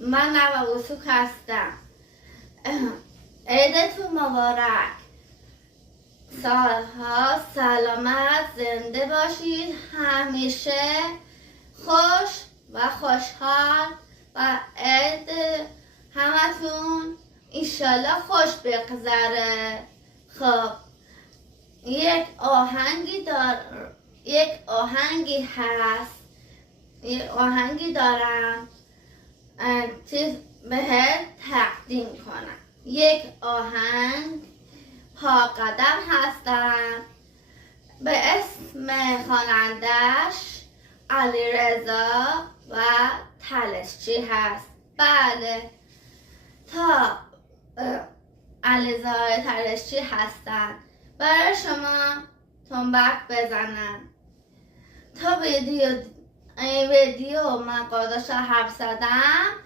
من نوا وسوک هستم. عیدتون مبارک. سالها سلامت زنده باشید. همیشه خوش و خوشحال و عید همتون ایشالله خوش بگذره. خب یک آهنگی دارم چیز بهت تقدیم کنم. یک آهنگ پا قدم هستم به اسم خوانندش علیرضا و تلشچی هست. بله، تا علیرضا و تلشچی هستن برای شما تنبک بزنن. تا ویدیو من قادش حرف زدم